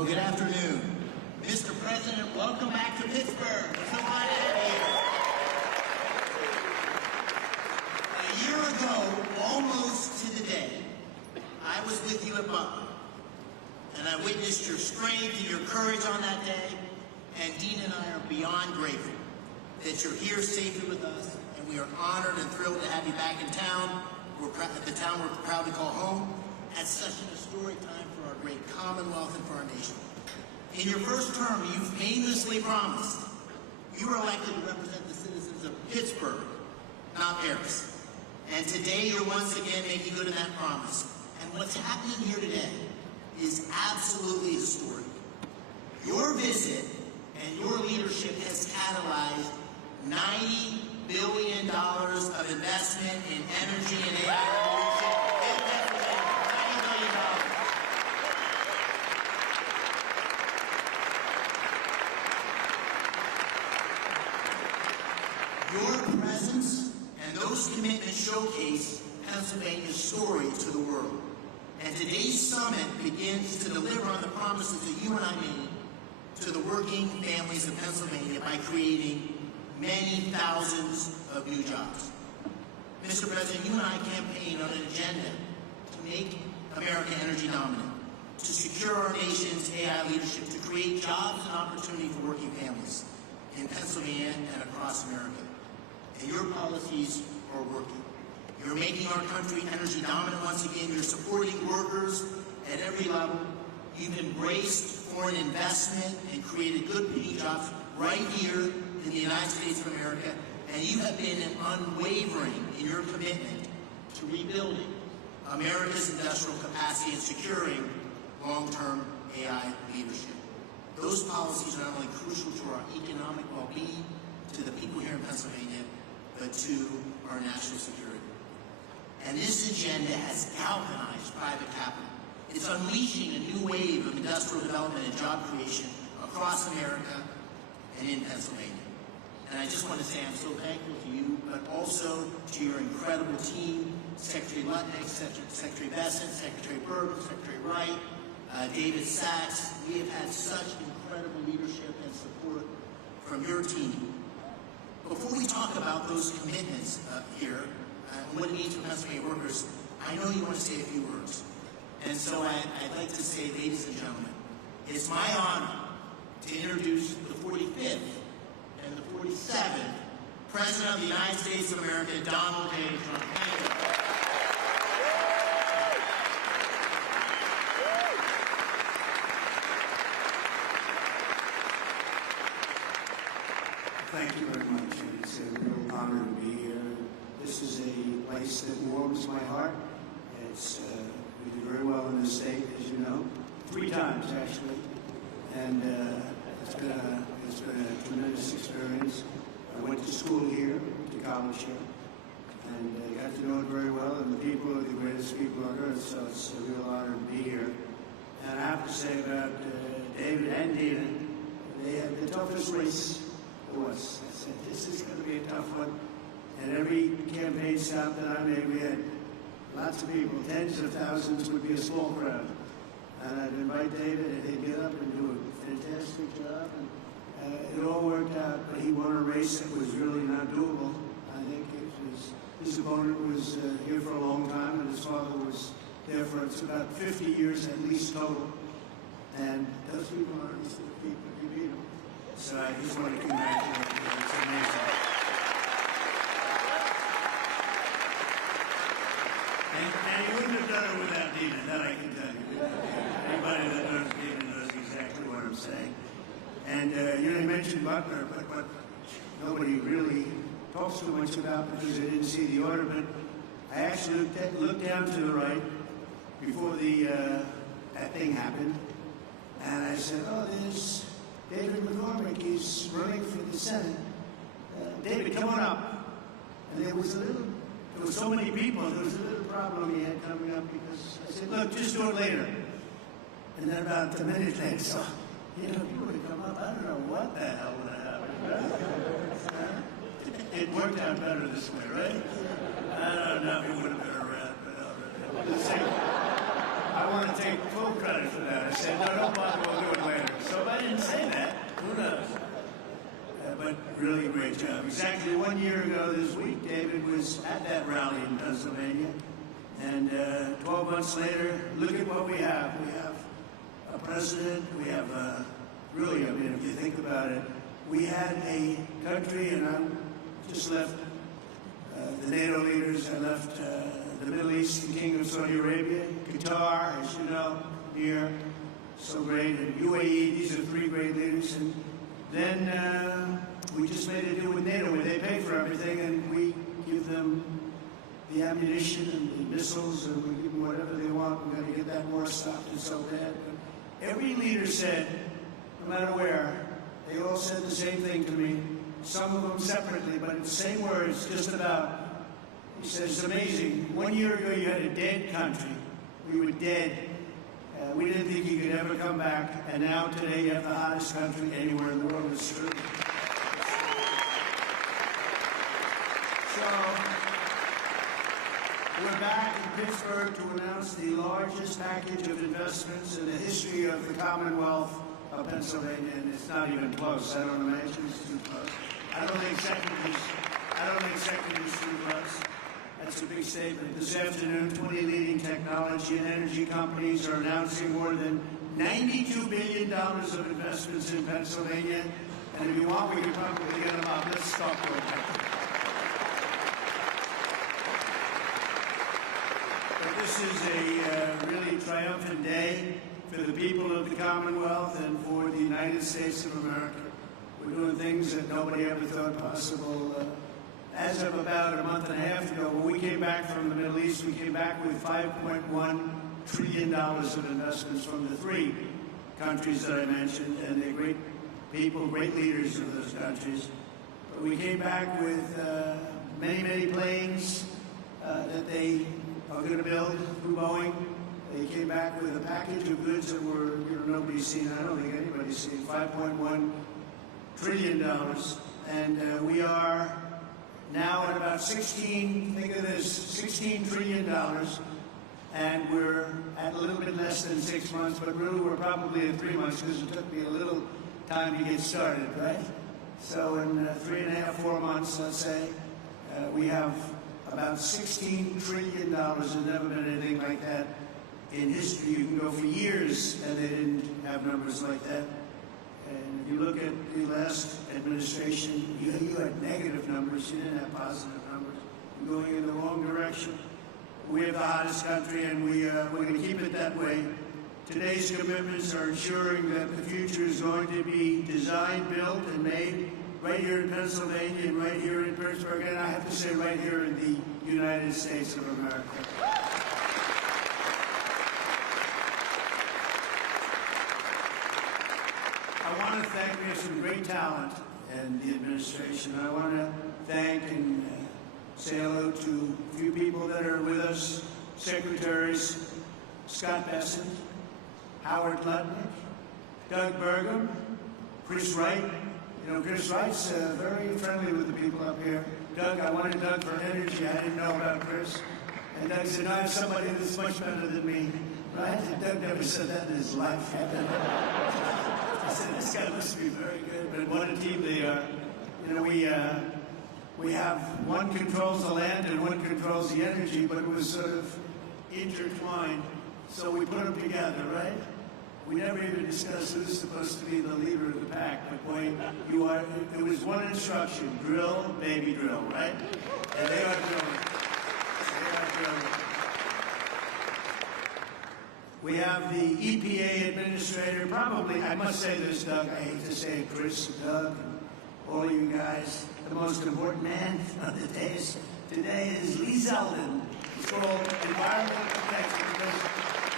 Well, good afternoon. Mr. President, welcome back to Pittsburgh. We're so glad to have you. A year ago, almost to the day, I was with you at Butler, and I witnessed your strength and your courage on that day, and Dean and I are beyond grateful that you're here safely with us, and we are honored and thrilled to have you back in town. The town we're proud to call home, at such an historic time for our great Commonwealth and for our nation. In your first term, you famously promised you were elected to represent the citizens of Pittsburgh, not Paris. And today you're once again making good on that promise. And what's happening here today is absolutely historic. Your visit and your leadership has catalyzed $90 billion of investment in energy and AI revolution. $90 billion. Your presence and those commitments showcase Pennsylvania's story to the world. And today's summit begins to deliver on the promises that you and I made to the working families of Pennsylvania by creating many thousands of new jobs. Mr. President, you and I campaign on an agenda to make America energy dominant, to secure our nation's AI leadership, to create jobs and opportunity for working families in Pennsylvania and across America. And your policies are working. You're making our country energy dominant once again. You're supporting workers at every level. You've embraced foreign investment and created good paying jobs right here in the United States of America. And you have been unwavering in your commitment to rebuilding America's industrial capacity and securing long-term AI leadership. Those policies are not only crucial to our economic well-being, to the people here in Pennsylvania, but to our national security. And this agenda has galvanized private capital. It's unleashing a new wave of industrial development and job creation across America and in Pennsylvania. And I just want to say I'm so thankful to you, but also to your incredible team, Secretary Lutnick, Secretary Bessent, Secretary Berg, Secretary Wright, David Sachs. We have had such incredible leadership and support from your team. Before we talk about those commitments here, and what it means for Pennsylvania workers, I know you want to say a few words. And so I'd like to say, ladies and gentlemen, it's my honor to introduce the 45th and the 47th President of the United States of America, Donald J. Trump. Thank you very much. It's a real honor to be here. This is a place that warms my heart. It's we do very well in this state, as you know, 3 times actually, and it's been a tremendous experience. I went to school here, to college here, and got to know it very well. And the people are the greatest people on earth, so it's a real honor to be here. And I have to say about David and Dina, they had the toughest race. I said, this is going to be a tough one. And every campaign stop that I made, we had lots of people, tens of thousands would be a small crowd. And I'd invite David, and he'd get up and do a fantastic job. And it all worked out, but he won a race that was really not doable. I think his opponent was here for a long time, and his father was there for about 50 years at least total. And those people are the people who beat him. So I just want to congratulate you. It's amazing. And he wouldn't have done it without Dina, that I can tell you. Anybody that knows Dina knows exactly what I'm saying. And you mentioned Butler, but what nobody really talks too much about because they didn't see the order, but I actually looked down to the right before that thing happened, and I said, oh, there's David McCormick, he's running for the Senate. David, come on up. And there was so many people, there was a little problem he had coming up because I said, look, just do it later. And then about a minute later, so, you know, if you would have come up, I don't know what the hell would have happened. It worked out better this way, right? I don't know if he would have been around, but I want to take full credit for that. I said, no, don't bother, we'll do it really great job. Exactly 1 year ago this week, David was at that rally in Pennsylvania. And 12 months later, look at what we have. We have a president, we have really, I mean, if you think about it, we had a country, and I just left the NATO leaders, I left the Middle East, the Kingdom of Saudi Arabia, Qatar, as you know, here, so great, and UAE, these are three great leaders. And then we just made a deal with NATO where they pay for everything and we give them the ammunition and the missiles, and we give them whatever they want. We're going to get that war stopped. It's so bad. But every leader said, no matter where, they all said the same thing to me, some of them separately, but in the same words, just about. He said, it's amazing. 1 year ago, you had a dead country. We were dead. We didn't think you could ever come back, and now today you have the hottest country anywhere in the world. It's true. So, we're back in Pittsburgh to announce the largest package of investments in the history of the Commonwealth of Pennsylvania, and it's not even close. I don't imagine it's too close. I don't think second is too close. That's a big statement. This afternoon, 20 leading technology and energy companies are announcing more than $92 billion of investments in Pennsylvania. And if you want, we can probably get them up. Let's talk for a second. But this is a really triumphant day for the people of the Commonwealth and for the United States of America. We're doing things that nobody ever thought possible. As of about a month and a half ago, when we came back from the Middle East, we came back with $5.1 trillion of investments from the three countries that I mentioned, and they're great people, great leaders of those countries. But we came back with many, many planes that they are going to build through Boeing. They came back with a package of goods that were, nobody's seen. I don't think anybody's seen. $5.1 trillion, and we are now at about 16, think of this, $16 trillion, and we're at a little bit less than 6 months, but really we're probably at 3 months because it took me a little time to get started, right? So in 3.5, 4 months, let's say, we have about $16 trillion. There's never been anything like that in history. You can go for years and they didn't have numbers like that. And if you look at the last administration, you had negative numbers. You didn't have positive numbers. You're going in the wrong direction. We have the hottest country, and we're going to keep it that way. Today's commitments are ensuring that the future is going to be designed, built, and made right here in Pennsylvania and right here in Pittsburgh, and I have to say right here in the United States of America. I want to thank, we have some great talent in the administration. I want to thank and say hello to a few people that are with us. Secretaries Scott Bessent, Howard Lutnick, Doug Burgum, Chris Wright. You know, Chris Wright's very friendly with the people up here. Doug, I wanted Doug for energy. I didn't know about Chris. And Doug said, I have somebody that's much better than me. Right? And Doug never said that in his life. I said, this guy must be very good. But what a team they are. You know, we have one controls the land and one controls the energy, but it was sort of intertwined. So we put them together, right? We never even discussed who's supposed to be the leader of the pack. But boy, you are. It was one instruction: drill, baby, drill, right? And they are drilling. They are drilling. We have the EPA administrator. Probably, I must say this, Doug. I hate to say it, Chris, Doug, and all of you guys. The most important man of the days today is Lee Zeldin. He's called Environmental Protection because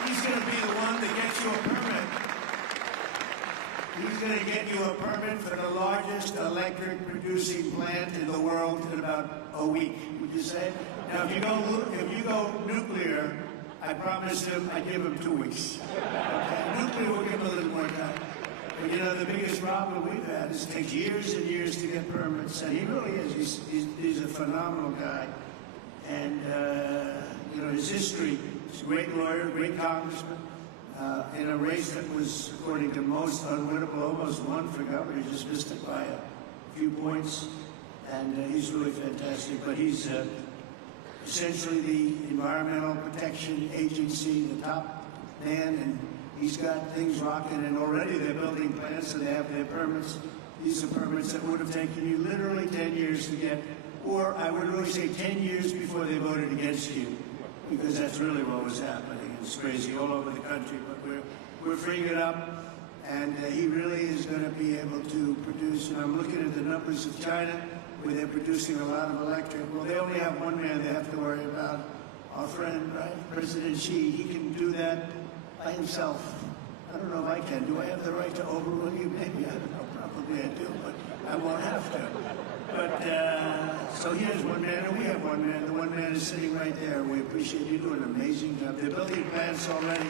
he's going to be the one that gets you a permit. He's going to get you a permit for the largest electric producing plant in the world in about a week. Would you say? Now, if you go nuclear, I promised him I'd give him 2 weeks. Okay? Nuclear will give him a little more time. But you know, the biggest problem we've had is it takes years and years to get permits, and he really is. He's a phenomenal guy. And, you know, his history, he's a great lawyer, great congressman, in a race that was, according to most, unwinnable, almost won for governor. He just missed it by a few points, and he's really fantastic. But he's essentially the Environmental Protection Agency, the top man, and he's got things rocking, and already they're building plants, and they have their permits. These are permits that would have taken you literally 10 years to get, or I would really say 10 years before they voted against you, because that's really what was happening. It's crazy all over the country, but we're freeing it up, and he really is going to be able to produce. And I'm looking at the numbers of China, where they're producing a lot of electric. Well, they only have one man they have to worry about. Our friend, right, President Xi, he can do that by himself. I don't know if I can. Do I have the right to overrule you? Maybe. I don't know. Probably I do, but I won't have to. But, so he has one man, and we have one man. The one man is sitting right there. We appreciate you doing an amazing job. They're building plants already.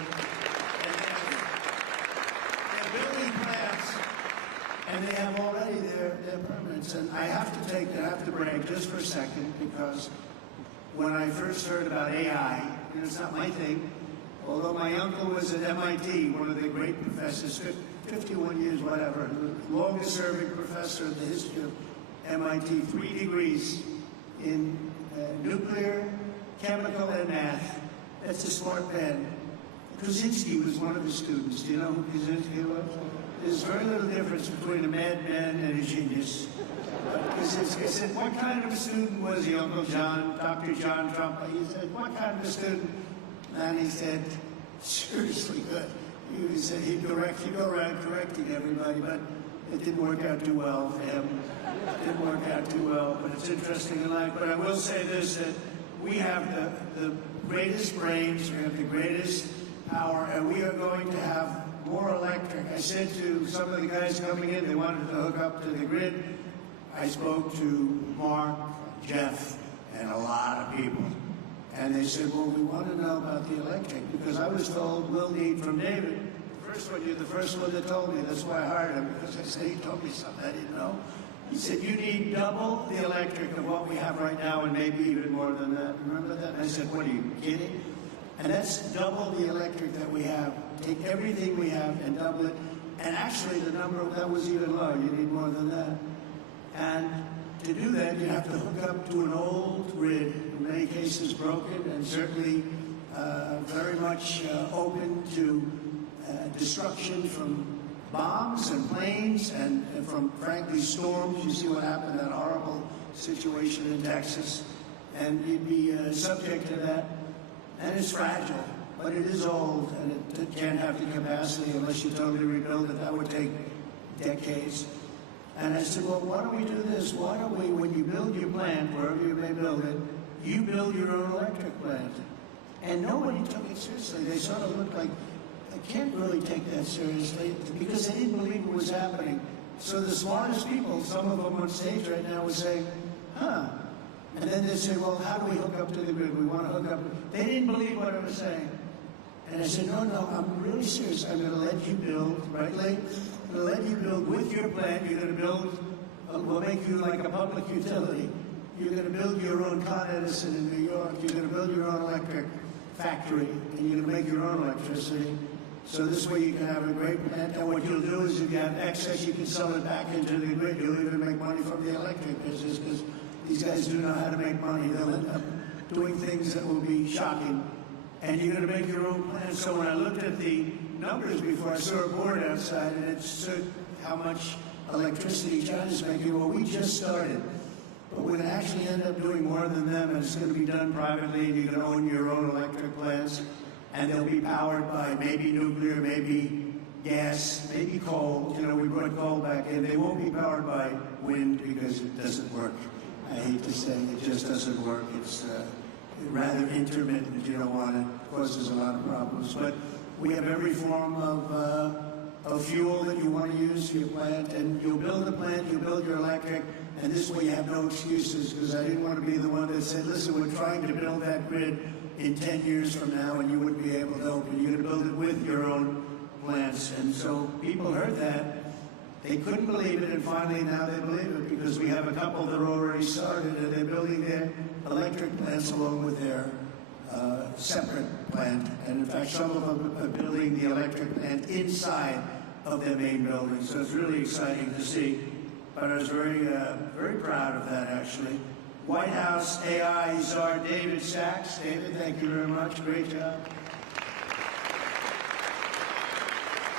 They're building plants, and they have already their permits. And I have to brag just for a second, because when I first heard about AI, and it's not my thing, although my uncle was at MIT, one of the great professors, 51 years, whatever, the longest serving professor in the history of MIT, 3 degrees in nuclear, chemical, and math. That's a smart man. Krasinski was one of his students. Do you know who Krasinski was? There's very little difference between a madman and a genius. He said, what kind of a student was he, Uncle John, Dr. John Trump? He said, what kind of a student? And he said, seriously good. He said he'd go around correcting everybody, but it didn't work out too well for him. It didn't work out too well, but it's interesting in life. But I will say this, that we have the greatest brains, we have the greatest power, and we are going to have more electric. I said to some of the guys coming in, they wanted to hook up to the grid. I spoke to Mark, Jeff, and a lot of people. And they said, well, we want to know about the electric, because I was told we'll need from David. You're the first one that told me. That's why I hired him, because I said he told me something I didn't know. He said, you need double the electric of what we have right now, and maybe even more than that. Remember that? And I said, what are you kidding? And that's double the electric that we have. Take everything we have and double it. And actually, the number that was even low. You need more than that. And to do that, you have to hook up to an old grid, in many cases broken, and certainly very much open to destruction from bombs and planes and from, frankly, storms. You see what happened, that horrible situation in Texas. And you'd be subject to that. And it's fragile, but it is old, and it can't have the capacity unless you totally rebuild it. That would take decades. And I said, well, why don't we do this? Why don't we, when you build your plant, wherever you may build it, you build your own electric plant. And nobody took it seriously. They sort of looked like, I can't really take that seriously, because they didn't believe it was happening. So the smartest people, some of them on stage right now, would say, huh. And then they'd say, well, how do we hook up to the grid? We want to hook up. They didn't believe what I was saying. And I said, no, I'm really serious. I'm going to let you build, right, Lee? I'm going to let you build with your plant. You're going to build, we'll make you like a public utility. You're going to build your own Con Edison in New York. You're going to build your own electric factory, and you're going to make your own electricity. So this way you can have a great plant. And what you'll do is if you have excess, you can sell it back into the grid. You'll even make money from the electric business, because these guys do know how to make money. They'll end up doing things that will be shocking. And you're going to make your own plan. So when I looked at the numbers before, I saw a board outside, and it showed how much electricity China's making. Well, we just started. But we're going to actually end up doing more than them, and it's going to be done privately, and you're going to own your own electric plants, and they'll be powered by maybe nuclear, maybe gas, maybe coal. You know, we brought coal back in. They won't be powered by wind because it doesn't work. I hate to say it just doesn't work. It's rather intermittent. You don't want it. It causes a lot of problems. But we have every form of fuel that you want to use for your plant, and you'll build a plant, you'll build your electric, and this way you have no excuses, because I didn't want to be the one that said, listen, we're trying to build that grid in 10 years from now, and you wouldn't be able to open. You're going to build it with your own plants. And so people heard that. They couldn't believe it, and finally now they believe it, because we have a couple that are already started, and they're building their electric plants along with their separate plant. And in fact, some of them are building the electric plant inside of their main building. So it's really exciting to see. but I was very proud of that, actually. White House AI czar David Sachs. David, thank you very much. Great job.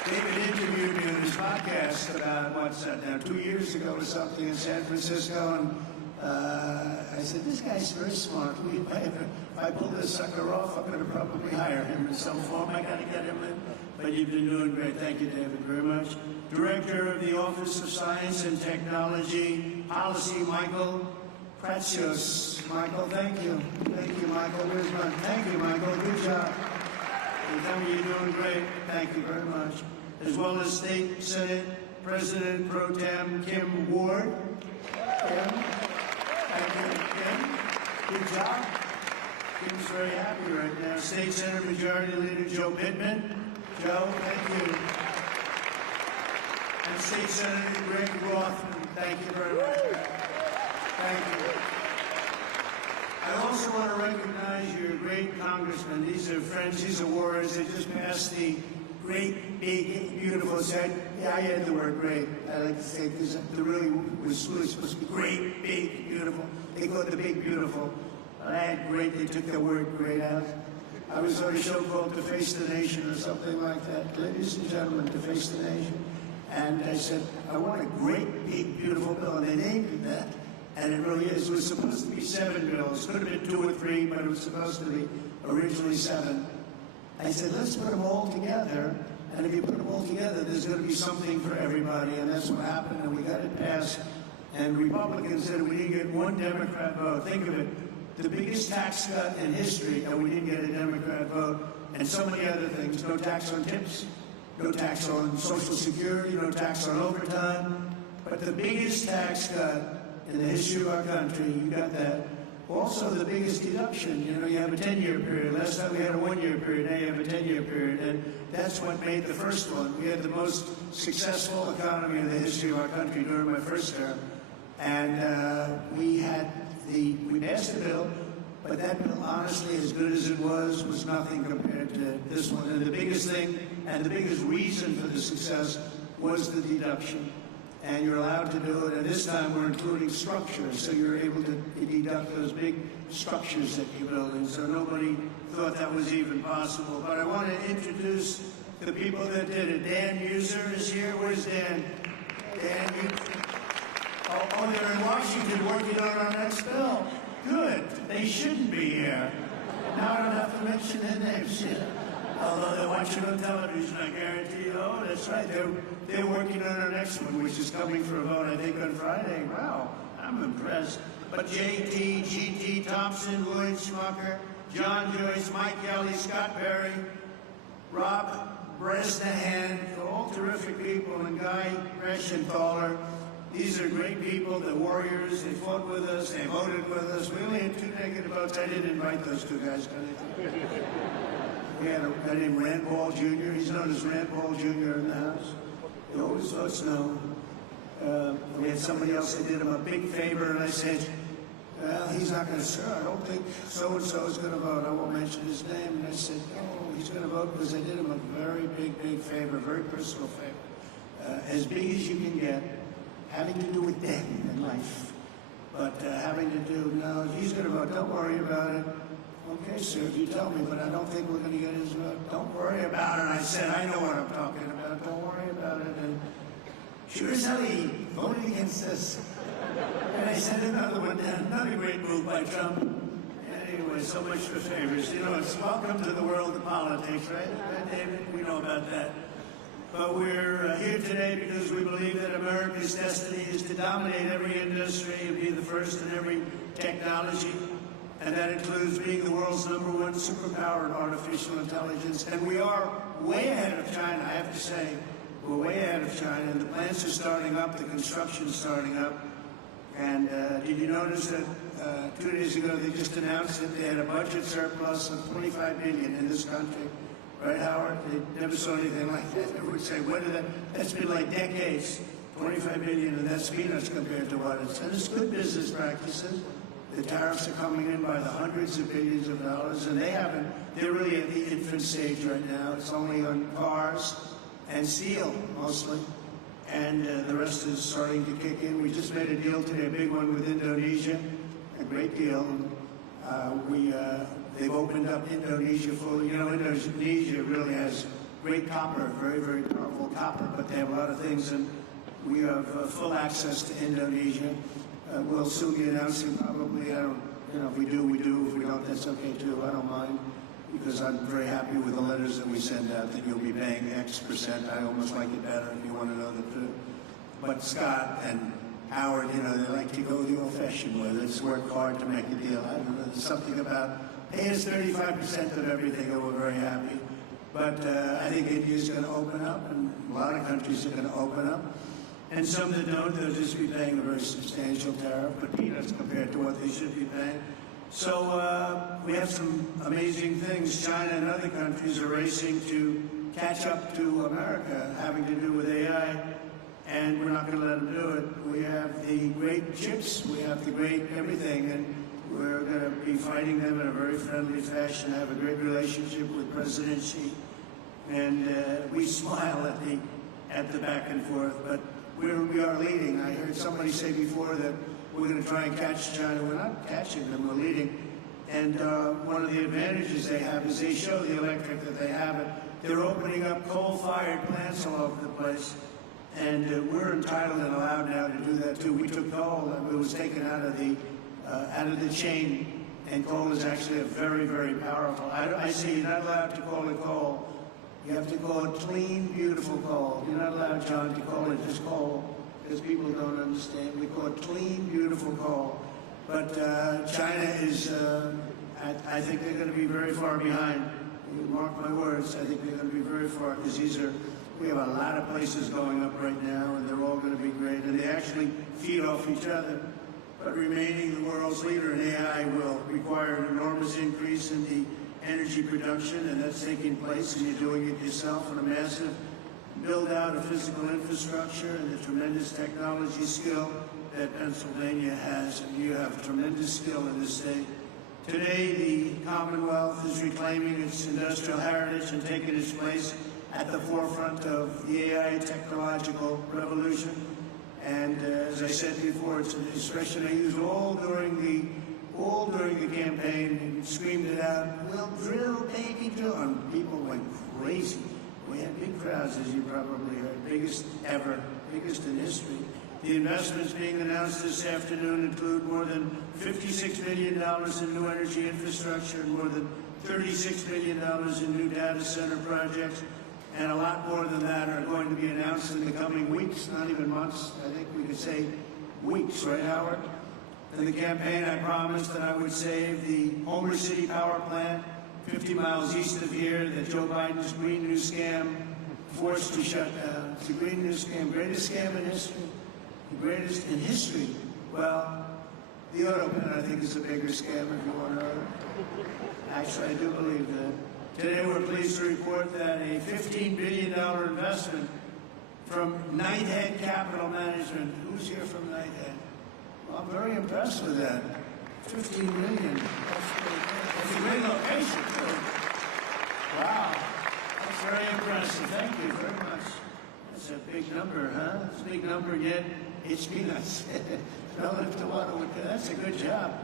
David interviewed me on his podcast about, what's that now, 2 years ago or something in San Francisco, and I said, this guy's very smart. If I pull this sucker off, I'm going to probably hire him in some form. I got to get him in. But you've been doing great. Thank you, David, very much. Director of the Office of Science and Technology Policy, Michael Pratsios. Michael, thank you. Thank you, Michael. Where's my... Thank you, Michael. Good job. You tell me you're doing great. Thank you very much. As well as State Senate President Pro Tem Kim Ward. Kim. Thank you, Kim. Good job. Kim's very happy right now. State Senate Majority Leader Joe Pittman. Joe, thank you. And State Senator Greg Rothman. Thank you very much. Thank you. I also want to recognize your great congressmen. These are friends, these are warriors. They just passed the great, big, beautiful said. Yeah, I had the word great. I like to say because the really was really supposed to be great, big, beautiful. They call it the big, beautiful. I had great, they took the word great out. I was on a show called To Face the Nation or something like that. Ladies and gentlemen, To Face the Nation. And I said, I want a great, big, beautiful bill. And they named it that. And it really is. It was supposed to be 7 bills. Could have been 2 or 3, but it was supposed to be originally 7. I said, let's put them all together. And if you put them all together, there's going to be something for everybody. And that's what happened. And we got it passed. And Republicans said we didn't get 1 Democrat vote. Think of it. The biggest tax cut in history, and we didn't get a Democrat vote. And so many other things. No tax on tips. No tax on Social Security. No tax on overtime. But the biggest tax cut in the history of our country, you got that. Also, the biggest deduction, you know, you have a 10-year period. Last time we had a 1-year period, now you have a 10-year period. And that's what made the first one. We had the most successful economy in the history of our country during my first term. And we passed the bill, but that bill, honestly, as good as it was nothing compared to this one. And the biggest thing, and the biggest reason for the success was the deduction. And you're allowed to do it. And this time we're including structures, so you're able to deduct those big structures that you're building. So nobody thought that was even possible. But I want to introduce the people that did it. Dan User is here. Where's Dan? Dan User. Oh, they're in Washington working on our next bill. Good. They shouldn't be here. Now I don't have to mention their names. Although they're watching on television, I guarantee you. Oh, that's right. They're working on our next one, which is coming for a vote, I think, on Friday. Wow, I'm impressed. But J.T., G.T. Thompson, Lloyd Schmucker, John Joyce, Mike Kelly, Scott Perry, Rob Bresnahan, all terrific people, and Guy Reschenthaler. These are great people, the warriors. They fought with us. They voted with us. We only had 2 negative votes. I didn't invite those 2 guys. We had a guy named Rand Paul Jr. He's known as Rand Paul Jr. in the House. He always votes no. We had somebody else that did him a big favor, and I said, well, he's not going to serve. I don't think so-and-so is going to vote. I won't mention his name. And I said, oh, he's going to vote because I did him a very big, big favor, very personal favor. As big as you can get, having to do with death in life. But having to do, no, he's going to vote. Don't worry about it. Okay, sir, if you tell me, but I don't think we're going to get his vote. Don't worry about it. I said, I know what I'm talking about. Don't worry about it. And sure as hell he voted against us. And I sent another one down. Another great move by Trump. Anyway, so much for favors. You know, it's welcome to the world of politics, right? Right, David? We know about that. But we're here today because we believe that America's destiny is to dominate every industry and be the first in every technology. And that includes being the world's #1 superpower in artificial intelligence. And we are way ahead of China, I have to say. We're way ahead of China. And the plants are starting up, the construction's starting up. And did you notice that 2 days ago they just announced that they had a budget surplus of $25 billion in this country? Right, Howard? They never saw anything like that. They would say, what did that? That's been like decades. $25 billion, and that's peanuts compared to what it's. And it's good business practices. The tariffs are coming in by the hundreds of billions of dollars, and they're really at the infant stage right now. It's only on cars and steel, mostly. and the rest is starting to kick in. We just made a deal today, a big one with Indonesia, a great deal. They've opened up Indonesia fully. You know, Indonesia really has great copper, very, very powerful copper, but they have a lot of things, and we have full access to Indonesia. We'll soon be announcing probably, if we do, we do. If we don't, that's okay too. I don't mind, because I'm very happy with the letters that we send out that you'll be paying X%. I almost like it better if you want to know the truth. But Scott and Howard, they like to go the old-fashioned way. Let's work hard to make a deal. I don't know, there's something about pay us 35% of everything, and we're very happy. But I think India's going to open up, and a lot of countries are going to open up. And some that don't, they'll just be paying a very substantial tariff, but peanuts compared to what they should be paying. So we have some amazing things. China and other countries are racing to catch up to America, having to do with AI, and we're not going to let them do it. We have the great chips, we have the great everything, and we're going to be fighting them in a very friendly fashion. I have a great relationship with President Xi, and we smile at the back and forth, but we are leading. I heard somebody say before that we're going to try and catch China. We're not catching them, we're leading. And one of the advantages they have is they show the electric that they have it. They're opening up coal-fired plants all over the place. And we're entitled and allowed now to do that too. We took coal, it was taken out of the chain, and coal is actually a very, very powerful. I say you're not allowed to call it coal. You have to call it clean, beautiful coal. You're not allowed, John, to call it just coal, because people don't understand. We call it clean, beautiful coal. But China is, I think they're going to be very far behind. You mark my words, I think they're going to be very far, because we have a lot of places going up right now, and they're all going to be great, and they actually feed off each other. But remaining the world's leader in AI will require an enormous increase in the energy production, and that's taking place, and you're doing it yourself, and a massive build-out of physical infrastructure and the tremendous technology skill that Pennsylvania has, and you have tremendous skill in this state. Today, the Commonwealth is reclaiming its industrial heritage and taking its place at the forefront of the AI technological revolution. And as I said before, it's an expression I used all during the campaign, and screamed it out, "We'll drill, baby, drill." And people went crazy. We had big crowds, as you probably heard, biggest ever, biggest in history. The investments being announced this afternoon include more than $56 million in new energy infrastructure and more than $36 million in new data center projects. And a lot more than that are going to be announced in the coming weeks, not even months. I think we could say weeks, right, Howard? In the campaign, I promised that I would save the Homer City power plant 50 miles east of here that Joe Biden's Green New Scam forced to shut down. It's the Green New Scam, greatest scam in history. The greatest in history. Well, the auto pen, I think, is a bigger scam, if you want to know. Actually, I do believe that. Today, we're pleased to report that a $15 billion investment from Knighthead Capital Management. Who's here from Knighthead? Well, I'm very impressed with that. $15 million. That's a great location, too. Wow. That's very impressive. Thank you very much. That's a big number, huh? It's a big number, yet it's peanuts. Relative to what? That's a good job.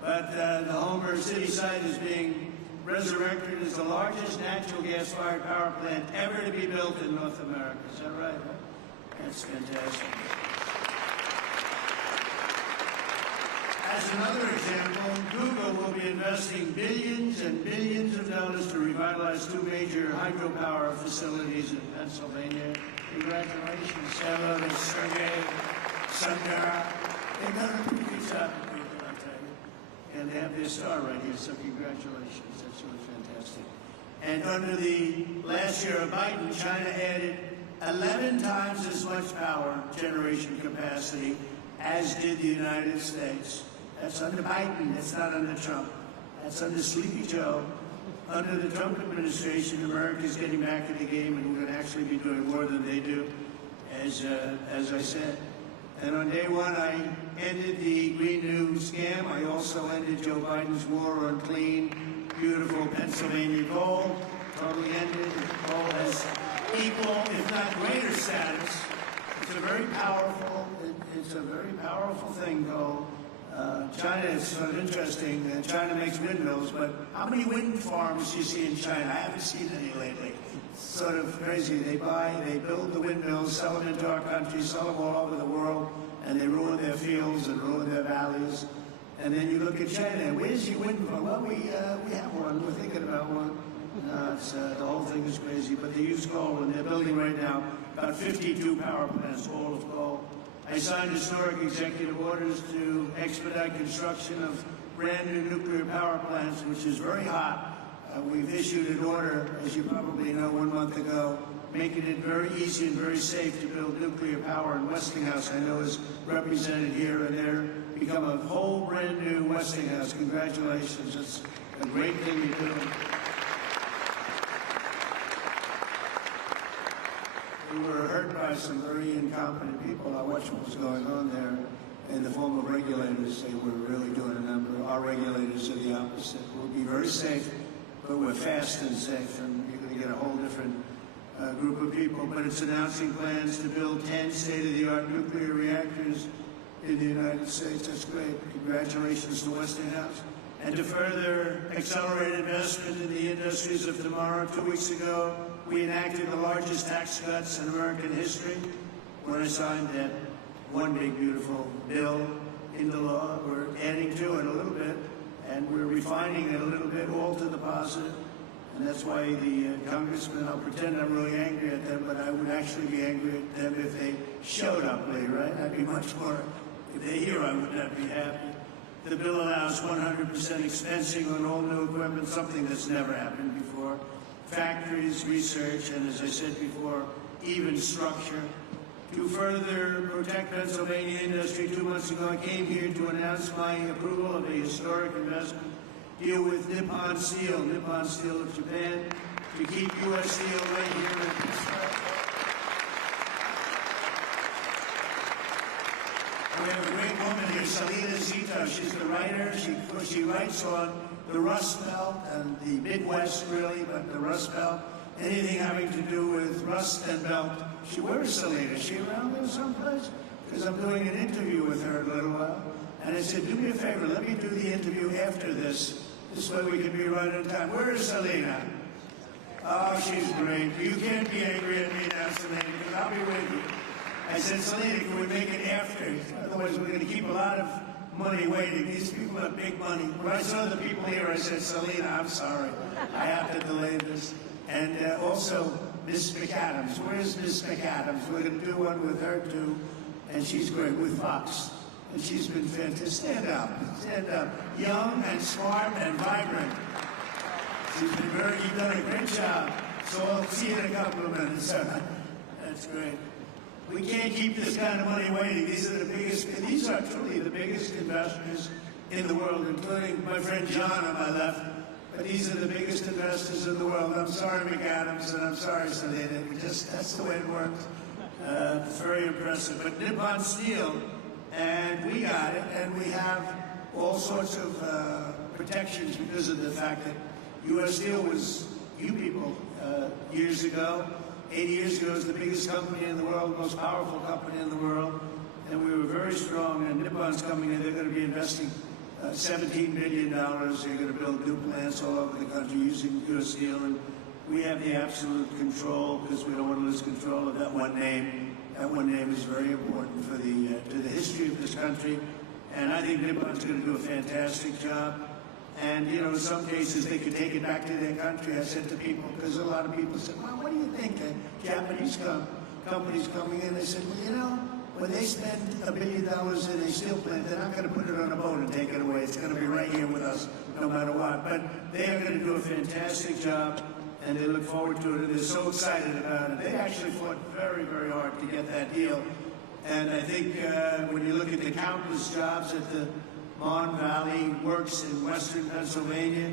But the Homer City site is being resurrected as the largest natural gas-fired power plant ever to be built in North America. Is that right? That's fantastic. As another example, Google will be investing billions and billions of dollars to revitalize two major hydropower facilities in Pennsylvania. Congratulations. Hello to Sergey, Sundar. They've done a pretty good job, I'll tell you. And they have their star right here, so congratulations. That's really fantastic. And under the last year of Biden, China added 11 times as much power generation capacity as did the United States. That's under Biden. That's not under Trump. That's under Sleepy Joe. Under the Trump administration, America is getting back in the game, and we're going to actually be doing more than they do, as I said. And on day one, I ended the Green New Scam. I also ended Joe Biden's war on clean, beautiful Pennsylvania coal. Totally ended. Coal has equal, if not greater status. It's it's a very powerful thing, though. China is sort of interesting. China makes windmills, but how many wind farms do you see in China? I haven't seen any lately. It's sort of crazy. They build the windmills, sell them into our country, sell them all over the world, and they ruin their fields and ruin their valleys. And then you look at China. Where's your wind farm? Well, we have one. We're thinking about one. The whole thing is crazy. But they use coal, and they're building right now about 52 power plants, all of coal. I signed historic executive orders to expedite construction of brand new nuclear power plants, which is very hot. We've issued an order, as you probably know, 1 month ago, making it very easy and very safe to build nuclear power. And Westinghouse, I know, is represented here, and they're become a whole brand new Westinghouse. Congratulations. It's a great thing you're doing. We were hurt by some very incompetent people. I watched what was going on there in the form of regulators. They were really doing a number. Our regulators are the opposite. We'll be very safe, but we're fast and safe, and you're going to get a whole different group of people. But it's announcing plans to build 10 state-of-the-art nuclear reactors in the United States. That's great. Congratulations to Westinghouse. And to further accelerate investment in the industries of tomorrow, 2 weeks ago, we enacted the largest tax cuts in American history when I signed that one big, beautiful bill into law. We're adding to it a little bit, and we're refining it a little bit, all to the positive. And that's why the congressmen, I'll pretend I'm really angry at them, but I would actually be angry at them if they showed up late, right? I'd be much more, if they're here, I would not be happy. The bill allows 100% expensing on all new equipment, something that's never happened before. Factories, research, and as I said before, even structure. To further protect Pennsylvania industry, 2 months ago I came here to announce my approval of a historic investment deal with Nippon Steel of Japan, to keep U.S. Steel right here in Pittsburgh. We have a great woman here, Salina Zito. She's the writer. She writes on the Rust Belt and the Midwest, really, but the Rust Belt, anything having to do with Rust and Belt. Where is Salina? Is she around there someplace? Because I'm doing an interview with her in a little while. And I said, do me a favor, let me do the interview after this. This way we can be right on time. Where is Salina? Oh, she's great. You can't be angry at me now, Salina, because I'll be with you. I said, Salina, can we make it after? Otherwise, we're going to keep a lot of money waiting. These people have big money. When I saw the people here, I said, Salina, I'm sorry. I have to delay this. And also, Miss McAdams. Where's Miss McAdams? We're going to do one with her, too. And she's great, with Fox. And she's been fantastic. Stand up. Stand up. Young and smart and vibrant. You've done a great job. So I'll see you in a couple of minutes. That's great. We can't keep this kind of money waiting. These are truly the biggest investors in the world, including my friend John on my left. But these are the biggest investors in the world. I'm sorry, McAdams, and I'm sorry, Salina. That's the way it works. It's very impressive. But Nippon Steel, and we got it, and we have all sorts of protections because of the fact that U.S. Steel was, you people, years ago, 80 years ago, was the biggest company in the world, most powerful company in the world, and we were very strong, and Nippon's coming in. They're going to be investing $17 billion. They're going to build new plants all over the country using U.S. Steel, and we have the absolute control because we don't want to lose control of that one name. That one name is very important for to the history of this country, and I think Nippon's going to do a fantastic job. And, you know, in some cases, they could take it back to their country. I said to people, because a lot of people said, well, what do you think? Japanese companies coming in, I said, well, you know, when they spend $1 billion in a steel plant, they're not going to put it on a boat and take it away. It's going to be right here with us, no matter what. But they are going to do a fantastic job, and they look forward to it, and they're so excited about it. They actually fought very, very hard to get that deal. And I think when you look at the countless jobs at the Mon Valley Works in western Pennsylvania,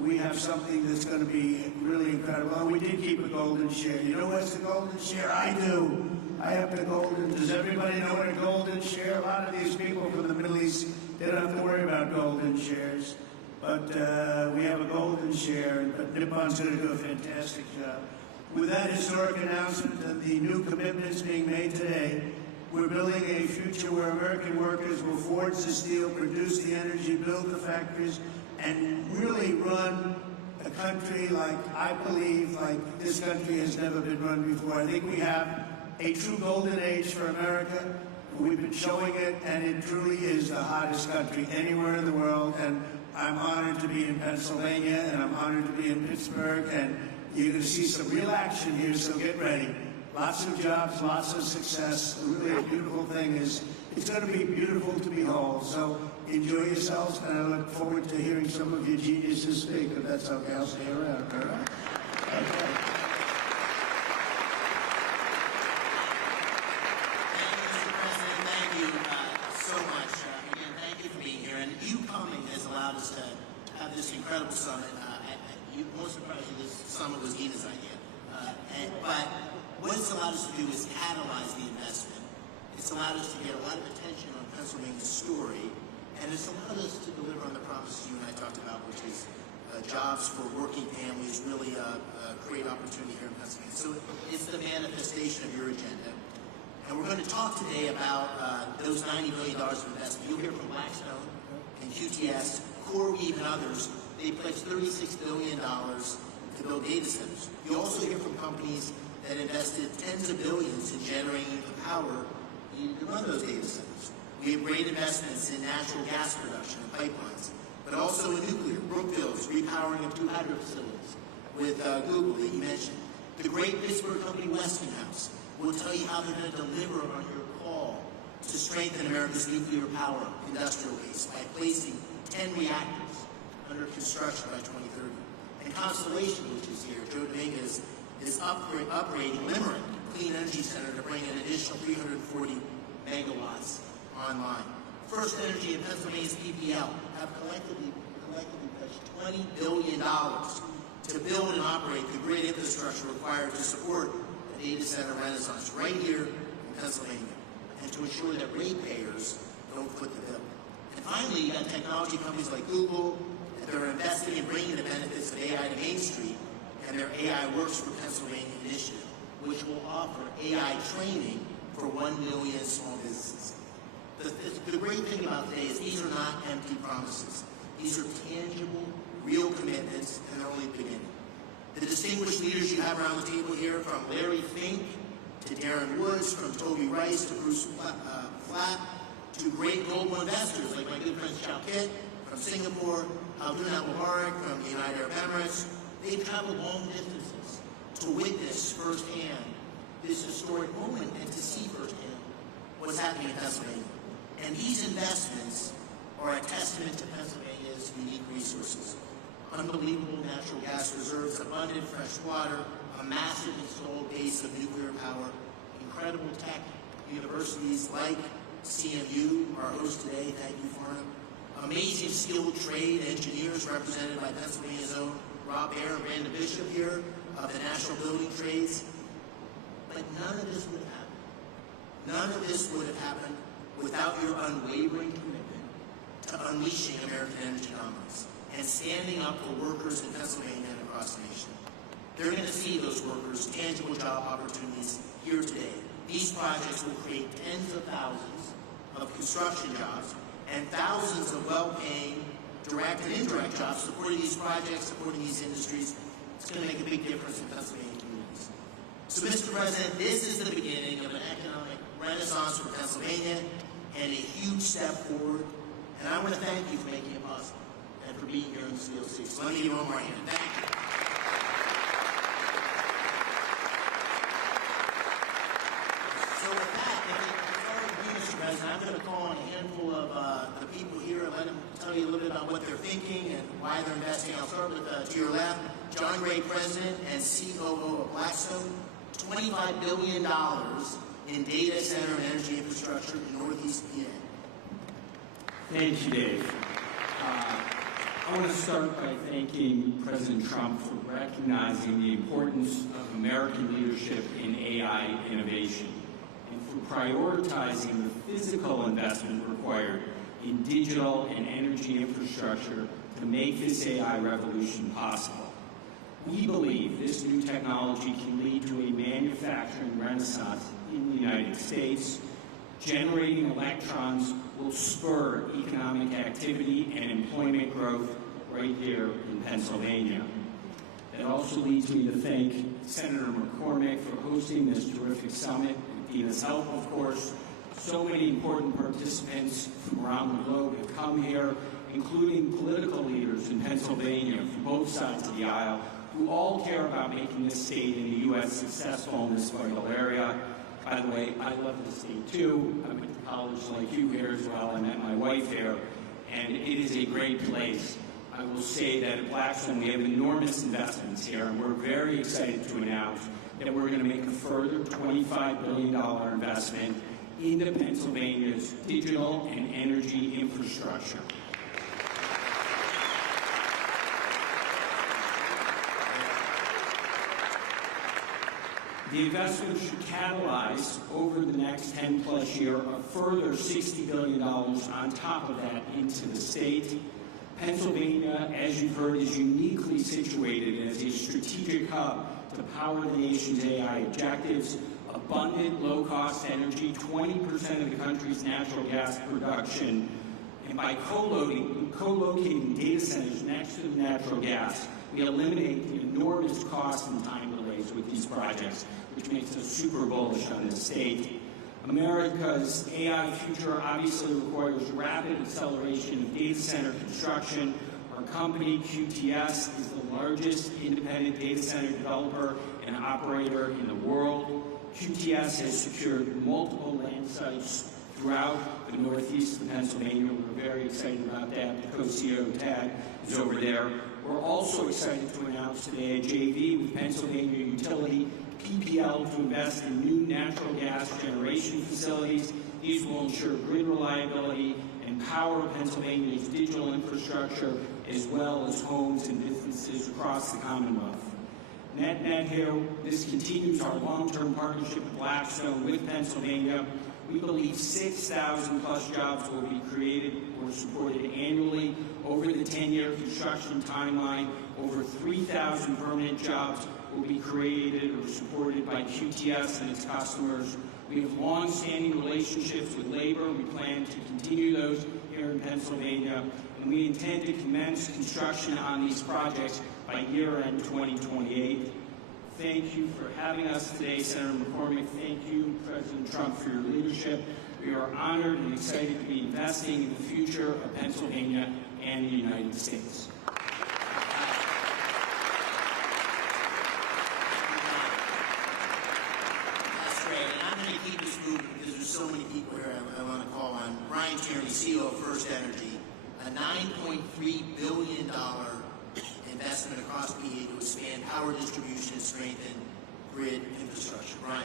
we have something that's going to be really incredible. And we did keep a golden share. You know what's the golden share? I do. I have the golden. Does everybody know what a golden share? A lot of these people from the Middle East, they don't have to worry about golden shares. But we have a golden share, but Nippon's going to do a fantastic job. With that historic announcement and the new commitments being made today, we're building a future where American workers will forge the steel, produce the energy, build the factories, and really run a country like, I believe, like this country has never been run before. I think we have a true golden age for America. We've been showing it, and it truly is the hottest country anywhere in the world. And I'm honored to be in Pennsylvania, and I'm honored to be in Pittsburgh, and you're going to see some real action here, so get ready. Lots of jobs, lots of success. Really a beautiful thing is, it's going to be beautiful to behold. So enjoy yourselves, and I look forward to hearing some of your geniuses speak, if that's okay. I'll stay around. All right? Okay. This incredible summit. Most surprisingly, this summit was Gina's idea. But what it's allowed us to do is catalyze the investment. It's allowed us to get a lot of attention on Pennsylvania's story, and it's allowed us to deliver on the promises you and I talked about, which is jobs for working families, really create opportunity here in Pennsylvania. So it's the manifestation of your agenda. And we're going to talk today about those $90 billion of investment. You'll hear from Blackstone and QTS, CoreWeave, and others. They pledged $36 billion to build data centers. You also hear from companies that invested tens of billions in generating the power needed to run those data centers. We have great investments in natural gas production and pipelines, but also in nuclear. Brookfield's repowering of 2 hydro facilities with Google that you mentioned. The great Pittsburgh company Westinghouse will tell you how they're going to deliver on your call to strengthen America's nuclear power industrial base by placing 10 reactors under construction by 2030. And Constellation, which is here, Joe Dominguez, is upgrading Limerick Clean Energy Center to bring an additional 340 megawatts online. First Energy and Pennsylvania's PPL have collectively pledged $20 billion to build and operate the grid infrastructure required to support the data center renaissance right here in Pennsylvania, and to ensure that ratepayers don't foot the bill. And finally, you got technology companies like Google that are investing in bringing the benefits of AI to Main Street, and their AI Works for Pennsylvania initiative, which will offer AI training for 1 million small businesses. The great thing about today is these are not empty promises. These are tangible, real commitments, and they're only beginning. The distinguished leaders you have around the table here, from Larry Fink to Darren Woods, from Toby Rice to Bruce Flatt, to great global investors like my good friend Chowkit from Singapore, Alduna Mubarak from the United Arab Emirates. They've traveled long distances to witness firsthand this historic moment and to see firsthand what's happening in Pennsylvania. And these investments are a testament to Pennsylvania's unique resources. Unbelievable natural gas reserves, abundant fresh water, a massive installed base of nuclear power, incredible tech, universities like CMU, our host today, thank you for them. Amazing skilled trade engineers represented by Pennsylvania's own Rob Baer and Brandon Bishop here of the National Building Trades. But none of this would have happened. None of this would have happened without your unwavering commitment to unleashing American energy dominance and standing up for workers in Pennsylvania and across the nation. They're going to see those workers tangible job opportunities here today. These projects will create tens of thousands of construction jobs and thousands of well-paying direct and indirect jobs supporting these projects, supporting these industries. It's going to make a big difference in Pennsylvania communities. So, Mr. President, this is the beginning of an economic renaissance for Pennsylvania and a huge step forward. And I want to thank you for making it possible and for being here in Steel City. So let me give you one more hand. Thank you. So with that, Mr. President, I'm going to call on a handful of the people here and let them tell you a little bit about what they're thinking and why they're investing. I'll start with, to your left, John Gray, President and COO of Blackstone. $25 billion in data center and energy infrastructure in Northeast PA. Thank you, Dave. I want to start by thanking President Trump for recognizing the importance of American leadership in AI innovation and for prioritizing the physical investment required in digital and energy infrastructure to make this AI revolution possible. We believe this new technology can lead to a manufacturing renaissance in the United States. Generating electrons will spur economic activity and employment growth right here in Pennsylvania. That also leads me to thank Senator McCormick for hosting this terrific summit, with Dina's help, of course. So many important participants from around the globe have come here, including political leaders in Pennsylvania from both sides of the aisle, who all care about making this state and the U.S. successful in this vital area. By the way, I love the state too. I went to college like you here as well. I met my wife here, and it is a great place. I will say that at Blackstone we have enormous investments here, and we're very excited to announce that we're going to make a further $25 billion investment into Pennsylvania's digital and energy infrastructure. The investment should catalyze over the next 10-plus year a further $60 billion on top of that into the state. Pennsylvania, as you've heard, is uniquely situated as a strategic hub to power the nation's AI objectives. Abundant, low-cost energy, 20% of the country's natural gas production, and by co-locating data centers next to the natural gas, we eliminate the enormous cost and time delays with these projects, which makes us super bullish on this state. America's AI future obviously requires rapid acceleration of data center construction. Our company, QTS, is the largest independent data center developer and operator in the world. QTS has secured multiple land sites throughout the northeast of Pennsylvania. We're very excited about that. The co-CEO, Tad, is over there. We're also excited to announce today a JV with Pennsylvania utility PPL to invest in new natural gas generation facilities. These will ensure grid reliability and power Pennsylvania's digital infrastructure, as well as homes and businesses across the Commonwealth. Net here, this continues our long-term partnership with Blackstone with Pennsylvania. We believe 6,000 plus jobs will be created or supported annually over the 10-year construction timeline. Over 3,000 permanent jobs will be created or supported by QTS and its customers. We have long-standing relationships with labor. We plan to continue those here in Pennsylvania, and we intend to commence construction on these projects by year-end 2028. Thank you for having us today, Senator McCormick. Thank you, President Trump, for your leadership. We are honored and excited to be investing in the future of Pennsylvania and the United States. Keep this moving because there's so many people here I want to call on. Brian Tierney, CEO of First Energy, a $9.3 billion investment across PA to expand power distribution and strengthen grid infrastructure. Brian.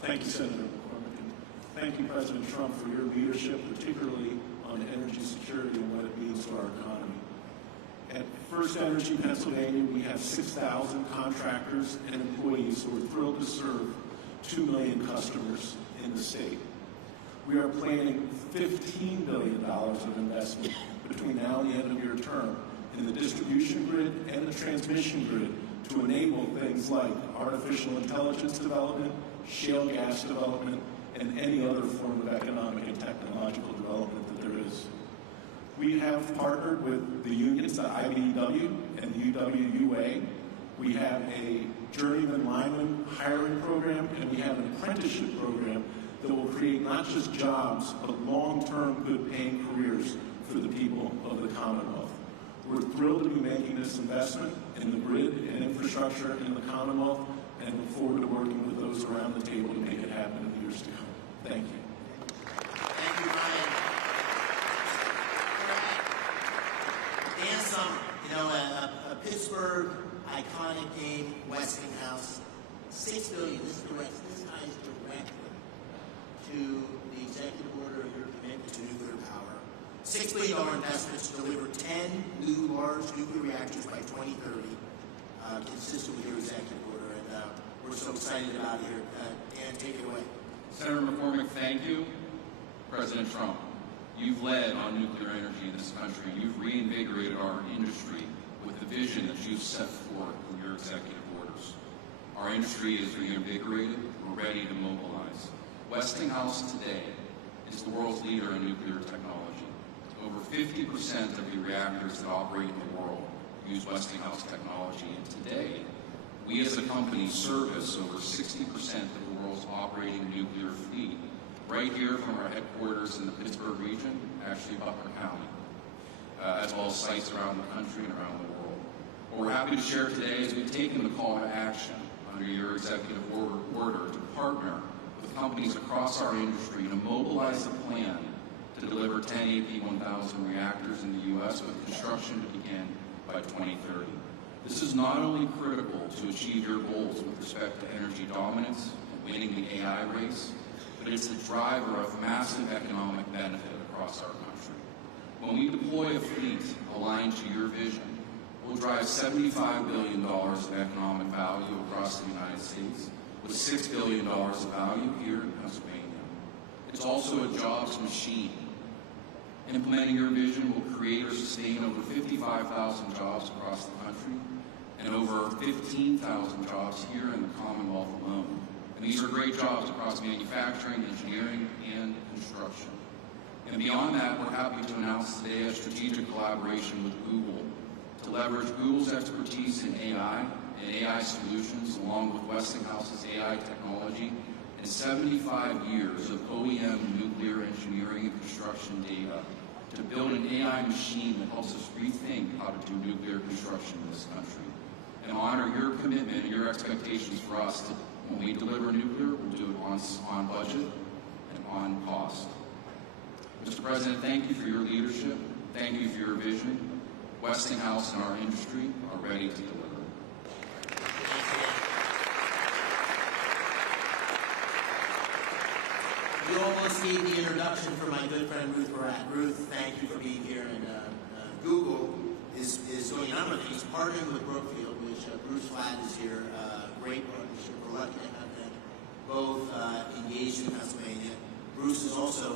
Thank you, Senator McCormick. And thank you, President Trump, for your leadership, particularly on energy security and what it means to our economy. At First Energy Pennsylvania, we have 6,000 contractors and employees who are thrilled to serve 2 million customers in the state. We are planning $15 billion of investment between now and the end of your term in the distribution grid and the transmission grid to enable things like artificial intelligence development, shale gas development, and any other form of economic and technological development that there is. We have partnered with the unions, the IBEW and the UWUA. We have a journeyman lineman hiring program, and we have an apprenticeship program that will create not just jobs, but long-term good-paying careers for the people of the Commonwealth. We're thrilled to be making this investment in the grid and infrastructure in the Commonwealth, and look forward to working with those around the table to make it happen in the years to come. Thank you. Thank you, Ryan. Dan Summer, a Pittsburgh iconic game, Westinghouse, $6 billion. This ties directly to the executive order of your commitment to nuclear power. $6 billion investment to deliver 10 new large nuclear reactors by 2030, consistent with your executive order, and we're so excited about it here. Dan, take it away. Senator McCormick, thank you. President Trump, you've led on nuclear energy in this country. You've reinvigorated our industry with the vision that you've set forth with your your executive orders. Our industry is reinvigorated. We're ready to mobilize. Westinghouse today is the world's leader in nuclear technology. Over 50% of the reactors that operate in the world use Westinghouse technology, and today, we as a company service over 60% of the world's operating nuclear fleet, right here from our headquarters in the Pittsburgh region, actually Butler County, as well as sites around the country and around the world. What we're happy to share today is we've taken the call to action under your executive order to partner with companies across our industry to mobilize a plan to deliver 10 AP1000 reactors in the U.S. with construction to begin by 2030. This is not only critical to achieve your goals with respect to energy dominance and winning the AI race, but it's the driver of massive economic benefit across our country. When we deploy a fleet aligned to your vision, we'll drive $75 billion of economic value across the United States, with $6 billion of value here in Pennsylvania. It's also a jobs machine. Implementing your vision will create or sustain over 55,000 jobs across the country and over 15,000 jobs here in the Commonwealth alone. And these are great jobs across manufacturing, engineering, and construction. And beyond that, we're happy to announce today a strategic collaboration with Google to leverage Google's expertise in AI and AI solutions, along with Westinghouse's AI technology and 75 years of OEM nuclear engineering and construction data to build an AI machine that helps us rethink how to do nuclear construction in this country and honor your commitment and your expectations for us to, when we deliver nuclear, we'll do it on budget and on cost. Mr. President, thank you for your leadership. Thank you for your vision. Westinghouse and our industry are ready to deliver. You almost gave the introduction for my good friend Ruth Barat. Ruth, thank you for being here. And Google is doing a number of things, partnering with Brookfield, which Bruce Flatt is here. Great partnership. We're lucky to have them both engaged in Pennsylvania. Bruce is also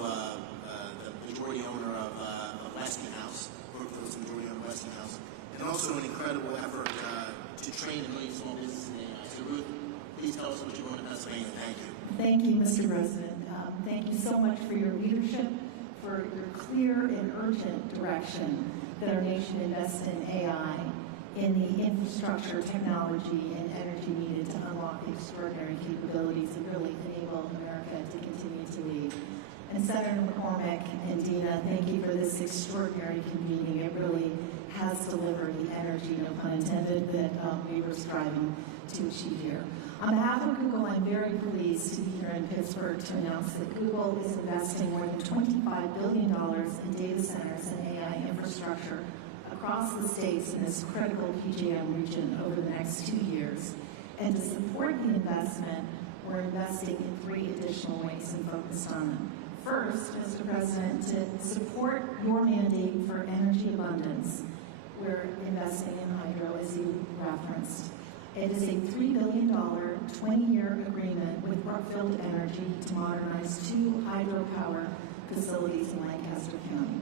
the majority owner of Westinghouse. Brookfield's the majority owner of Westinghouse. And also an incredible effort to train a million small businesses in AI. So Ruth, please tell us what you're doing in Pennsylvania. Thank you. Thank you, Mr. President. Thank you so much for your leadership, for your clear and urgent direction that our nation invests in AI, in the infrastructure, technology, and energy needed to unlock the extraordinary capabilities that really enable America to continue to lead. And Senator McCormick and Dina, thank you for this extraordinary convening. It really has delivered the energy, no pun intended, that we were striving to achieve here. On behalf of Google, I'm very pleased to be here in Pittsburgh to announce that Google is investing more than $25 billion in data centers and AI infrastructure across the states in this critical PJM region over the next 2 years. And to support the investment, we're investing in 3 additional ways and focused on them. First, Mr. President, to support your mandate for energy abundance, we're investing in hydro, as you referenced. It is a $3 billion, 20-year agreement with Brookfield Energy to modernize 2 hydropower facilities in Lancaster County.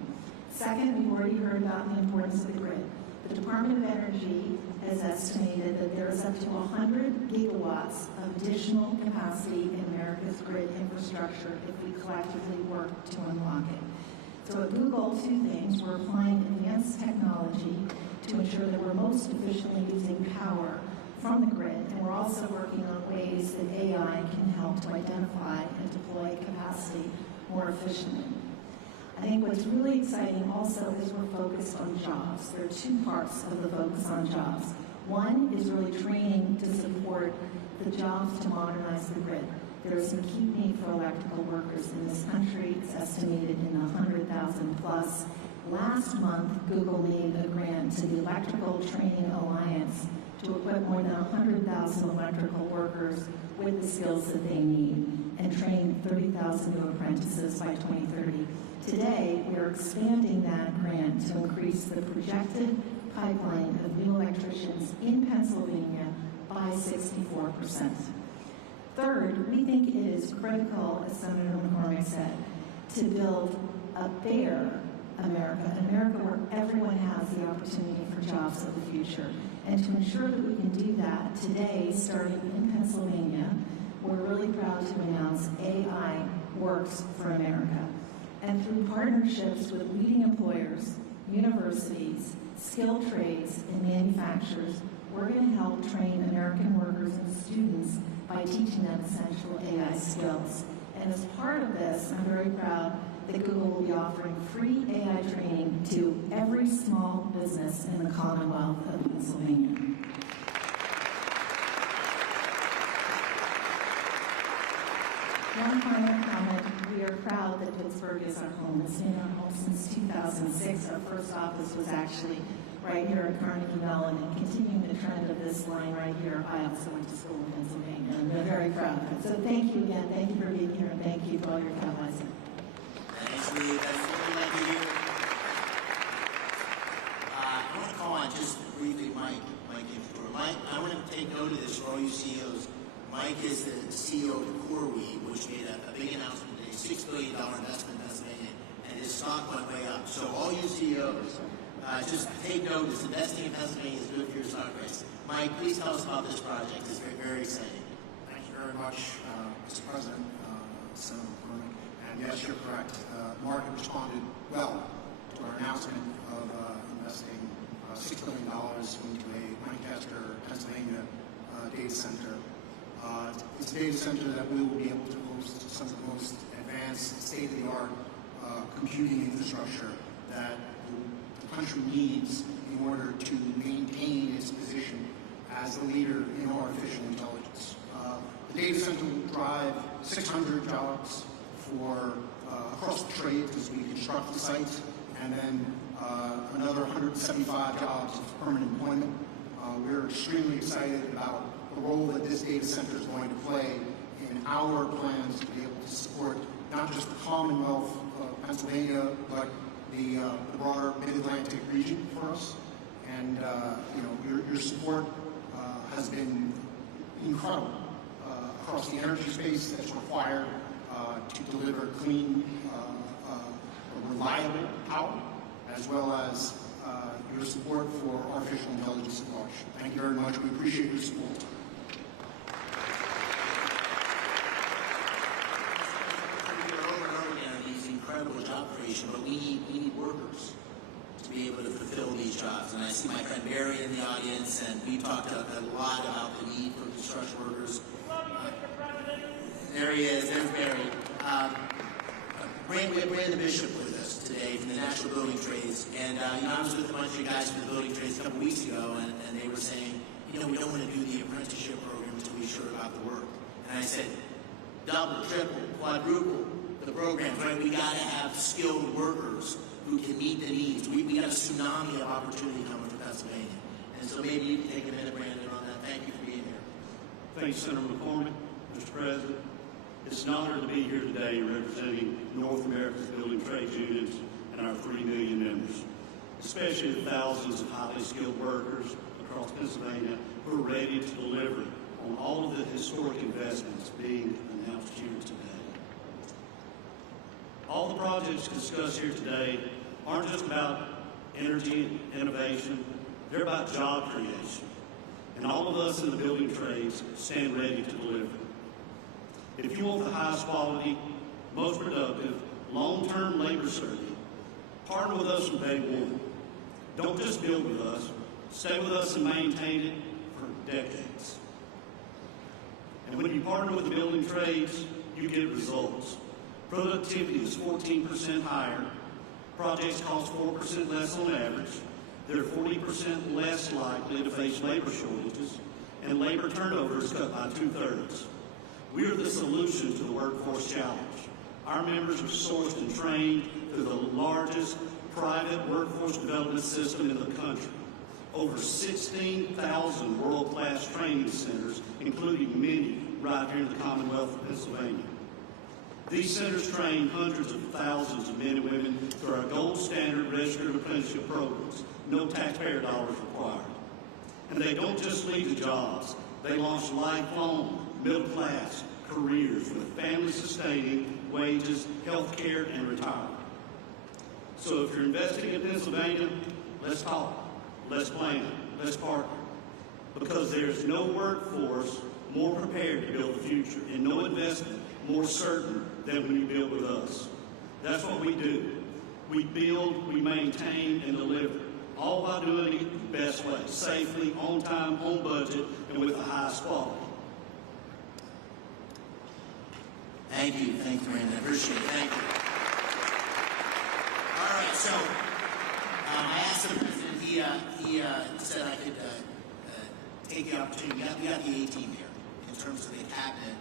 Second, we've already heard about the importance of the grid. The Department of Energy has estimated that there is up to 100 gigawatts of additional capacity in America's grid infrastructure if we collectively work to unlock it. So at Google, 2 things. We're applying advanced technology to ensure that we're most efficiently using power from the grid, and we're also working on ways that AI can help to identify and deploy capacity more efficiently. I think what's really exciting also is we're focused on jobs. There are 2 parts of the focus on jobs. One is really training to support the jobs to modernize the grid. There is an acute need for electrical workers in this country. It's estimated in 100,000 plus. Last month, Google made a grant to the Electrical Training Alliance to equip more than 100,000 electrical workers with the skills that they need and train 30,000 new apprentices by 2030. Today, we are expanding that grant to increase the projected pipeline of new electricians in Pennsylvania by 64%. Third, we think it is critical, as Senator McCormick said, to build a fair America, an America where everyone has the opportunity for jobs of the future. And to ensure that we can do that, today, starting in Pennsylvania, we're really proud to announce AI Works for America. And through partnerships with leading employers, universities, skilled trades, and manufacturers, we're going to help train American workers and students by teaching them essential AI skills. And as part of this, I'm very proud that Google will be offering free AI training to every small business in the Commonwealth of Pennsylvania. One final comment, we are proud that Pittsburgh is our home. It's been our home since 2006. Our first office was actually right here at Carnegie Mellon, and continuing the trend of this line right here, I also went to school in Pennsylvania, and we're very proud of it. So thank you again. Thank you for being here, and thank you for all your comments. Thanks, Lee. That's what we like to hear. I want to call on just briefly Mike Infantore. Mike, I want to take note of this for all you CEOs. Mike is the CEO of CoreWeave, which made a big announcement today, $6 billion investment in Pennsylvania, and his stock went way up. So all you CEOs, just take notice. Investing in Pennsylvania is good for your stock price. Mike, please tell us about this project. It's very, very exciting. Thank you very much, Mr. President, Senator McCormick. And yes, you're correct. The market responded well to our announcement of investing $6 billion into a Lancaster, Pennsylvania data center. It's a data center that we will be able to host some of the most advanced, state-of-the-art computing infrastructure that the country needs in order to maintain its position as the leader in artificial intelligence. The data center will drive 600 jobs for across the trades as we construct the site, and then another 175 jobs of permanent employment. We're extremely excited about the role that this data center is going to play in our plans to be able to support not just the Commonwealth of Pennsylvania, but the broader Mid-Atlantic region for us. And your support has been incredible across the energy space that's required to deliver clean, reliable power, as well as your support for artificial intelligence at large. Thank you very much. We appreciate your support. Over and over again, these incredible job creation, but we need workers to be able to fulfill these jobs. And I see my friend Barry in the audience, and we've talked a lot about the need for construction workers. There he is. There's Barry. We have Brandon Bishop with us today from the National Building Trades. And I was with a bunch of guys from the building trades a couple weeks ago, and they were saying, we don't want to do the apprenticeship program until we're sure about the work. And I said, double, triple, quadruple the programs, right? We got to have skilled workers who can meet the needs. We got a tsunami of opportunity coming to Pennsylvania. And so maybe you can take a minute, Brandon, on that. Thank you for being here. Thanks, Senator McCormick. Mr. President, it's an honor to be here today representing North America's building trades unions and our 3 million members, especially the thousands of highly skilled workers across Pennsylvania who are ready to deliver on all of the historic investments being announced here today. All the projects discussed here today aren't just about energy and innovation, they're about job creation. And all of us in the building trades stand ready to deliver. If you want the highest quality, most productive, long-term labor survey, partner with us from day one. Don't just build with us, stay with us and maintain it for decades. And when you partner with the building trades, you get results. Productivity is 14% higher, projects cost 4% less on average, they're 40% less likely to face labor shortages, and labor turnover is cut by 2/3. We are the solution to the workforce challenge. Our members are sourced and trained through the largest private workforce development system in the country. Over 16,000 world-class training centers, including many right here in the Commonwealth of Pennsylvania. These centers train hundreds of thousands of men and women through our gold standard registered apprenticeship programs, no taxpayer dollars required. And they don't just lead to jobs, they launch lifelong, middle-class careers with family-sustaining wages, health care, and retirement. So if you're investing in Pennsylvania, let's talk, let's plan, let's partner. because there's no workforce more prepared to build the future and no investment more certain than when you build with us. That's what we do. We build, we maintain, and deliver, all by doing it the best way, safely, on time, on budget, and with the highest quality. Thank you, Brandon. I appreciate it. Thank you. All right, so I asked the president. He said I could take the opportunity. We got the A team here in terms of the cabinet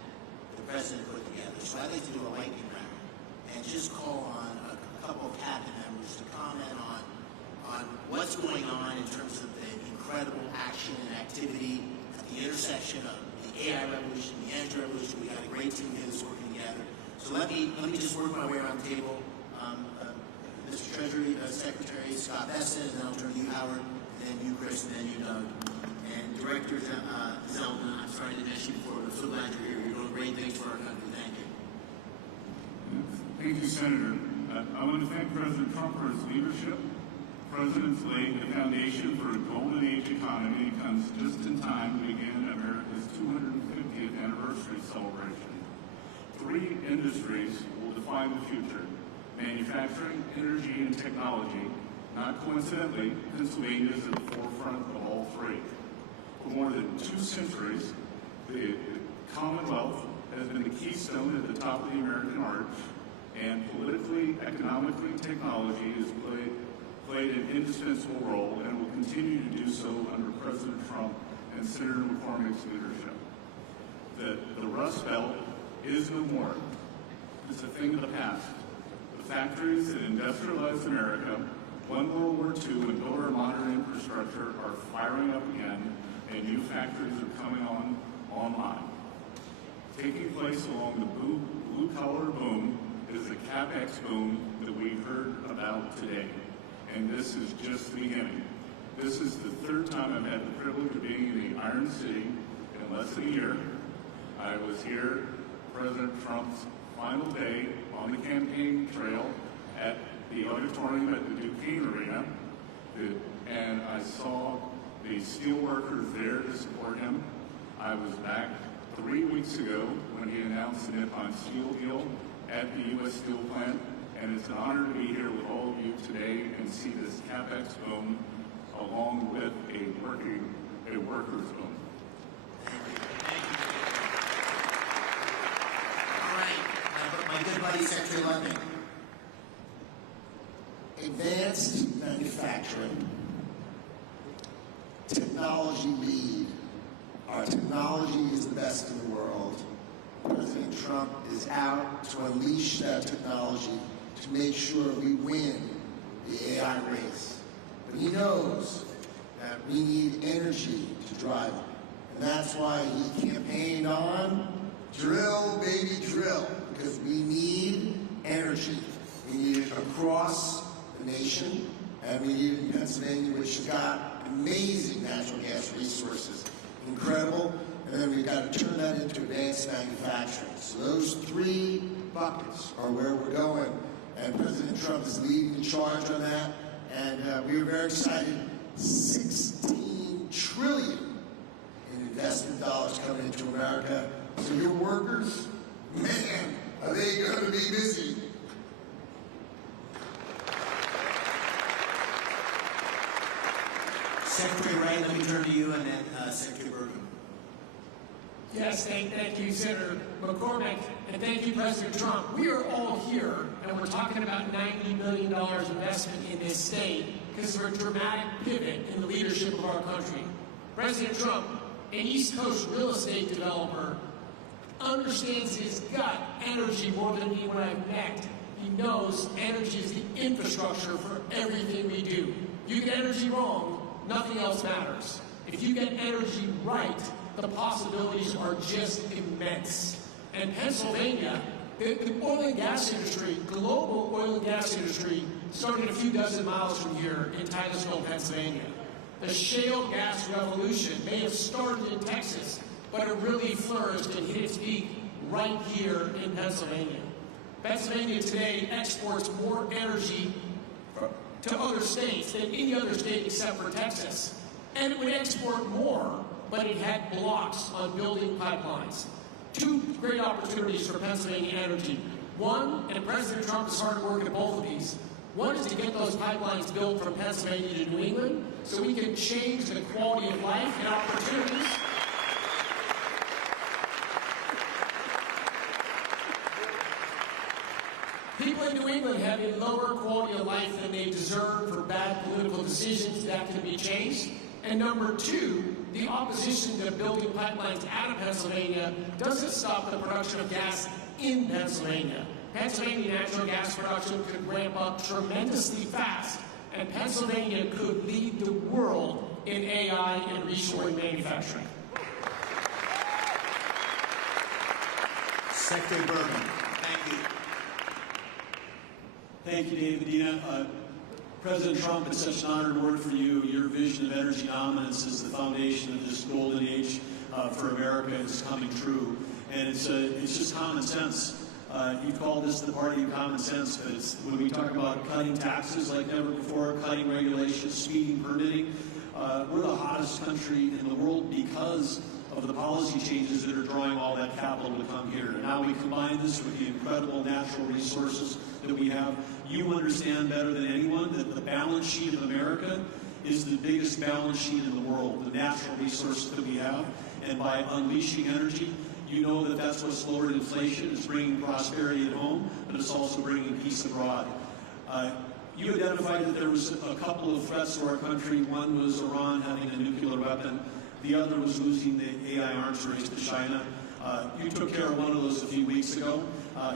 the president put together. So I'd like to do a lightning round and just call on a couple of cabinet members to comment on what's going on in terms of the incredible action and activity at the intersection of the AI revolution, the energy revolution. We got a great team here that's working together. So let me just work my way around the table. Mr. Treasury Secretary Scott Besson, and then I'll turn to you, Howard, and then you, Chris, and then you, Doug. And Director Zeldin, I'm sorry to miss you before, but I'm so glad you're here. You're doing great things for our country. Thank you. Thank you, Senator. I want to thank President Trump for his leadership. The President's laid the foundation for a golden age economy. It comes just in time to begin America's 250th anniversary celebration. 3 industries will define the future: manufacturing, energy, and technology. Not coincidentally, Pennsylvania is at the forefront of all 3. For more than 2 centuries, the Commonwealth has been the keystone at the top of the American arch, and politically, economically, technology has played an indispensable role and will continue to do so under President Trump and Senator McCormick's leadership. The Rust Belt is no more. It's a thing of the past. The factories that industrialized America, won World War II, and built our modern infrastructure are firing up again, and new factories are coming online. Taking place along the blue-collar boom is the CapEx boom that we've heard about today, and this is just the beginning. This is the 3rd time I've had the privilege of being in the Iron City in less than a year. I was here President Trump's final day on the campaign trail at the auditorium at the Duquesne Arena, and I saw the steel workers there to support him. I was back 3 weeks ago when he announced the Nippon Steel deal at the U.S. Steel plant, and it's an honor to be here with all of you today and see this CapEx boom along with a workers boom. All right, my good buddy, Secretary London. Advanced manufacturing, technology lead. Our technology is the best in the world. President Trump is out to unleash that technology to make sure we win the AI race. But he knows that we need energy to drive it. And that's why he campaigned on drill, baby, drill, because we need energy. We need it across the nation, and we need it in Pennsylvania, which has got amazing natural gas resources. Incredible. And then we've got to turn that into advanced manufacturing. So those 3 buckets are where we're going. And President Trump is leading the charge on that. And we are very excited. $16 trillion in investment dollars coming into America. So your workers, man, are they going to be busy? Secretary Wright, let me turn to you, and then Secretary Bergen. Yes, thank you, Senator McCormick, and thank you, President Trump. We are all here, and we're talking about $90 million investment in this state because of a dramatic pivot in the leadership of our country. President Trump, an East Coast real estate developer, understands his gut energy more than anyone I've met. He knows energy is the infrastructure for everything we do. You get energy wrong, nothing else matters. If you get energy right, the possibilities are just immense. And Pennsylvania, the oil and gas industry, global oil and gas industry, started a few dozen miles from here in Titusville, Pennsylvania. The shale gas revolution may have started in Texas, but it really flourished and hit its peak right here in Pennsylvania. Pennsylvania today exports more energy to other states than any other state except for Texas. And it would export more but it had blocks on building pipelines. Two great opportunities for Pennsylvania Energy. One, and President Trump is hard at work at both of these, one is to get those pipelines built from Pennsylvania to New England so we can change the quality of life and opportunities. People in New England have a lower quality of life than they deserve for bad political decisions that can be changed. And number two, the opposition to building pipelines out of Pennsylvania doesn't stop the production of gas in Pennsylvania. Pennsylvania natural gas production could ramp up tremendously fast, and Pennsylvania could lead the world in AI and reshoring manufacturing. Secretary Bergen. Thank you. Thank you, David Medina. President Trump, it's such an honor to work for you. Your vision of energy dominance is the foundation of this golden age for America. It's coming true, and it's just common sense. You call this the party of common sense, but it's, when we talk about cutting taxes like never before, cutting regulations, speeding permitting, we're the hottest country in the world because of the policy changes that are drawing all that capital to come here. And now we combine this with the incredible natural resources that we have. You understand better than anyone that the balance sheet of America is the biggest balance sheet in the world, the natural resources that we have. And by unleashing energy, you know that that's what's lowered inflation. It's bringing prosperity at home, but it's also bringing peace abroad. You identified that there was a couple of threats to our country. One was Iran having a nuclear weapon. The other was losing the AI arms race to China. You took care of one of those a few weeks ago.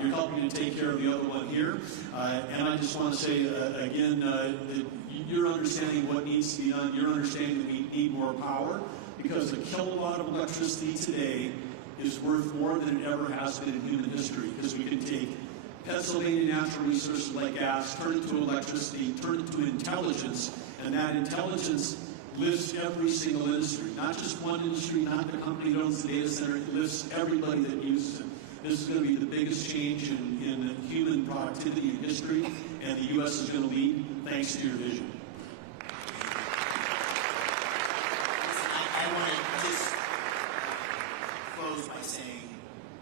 You're helping to take care of the other one here. And I just want to say, again, that you're understanding what needs to be done. You're understanding that we need more power, because a kilowatt of electricity today is worth more than it ever has been in human history, because we can take Pennsylvania natural resources like gas, turn it to electricity, turn it to intelligence, and that intelligence lifts every single industry, not just one industry, not the company that owns the data center. It lifts everybody that uses it. This is going to be the biggest change in human productivity in history, and the U.S. is going to lead thanks to your vision. I want to just close by saying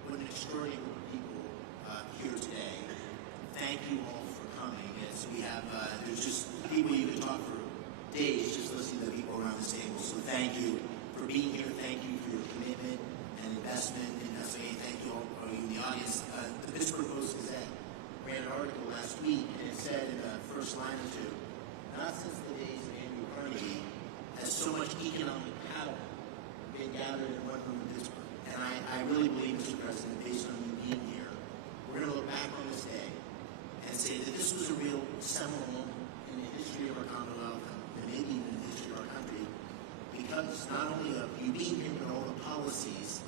what an extraordinary group of people here today. Thank you all for coming. As we have, there's just people you can talk for days just listening to the people around this table. So thank you for being here. Thank you for your commitment and investment in Pennsylvania. Thank you all of you in the audience. The Pittsburgh Post-Gazette ran an article last week, and it said in the first line or two, not since the days of Andrew Carnegie has so much economic power been gathered in one room in Pittsburgh. And I really believe, Mr. President, based on you being here, we're going to look back on this day and say that this was a real seminal moment in the history of our Commonwealth, and maybe even in the history of our country, because not only of you being here, but all the policies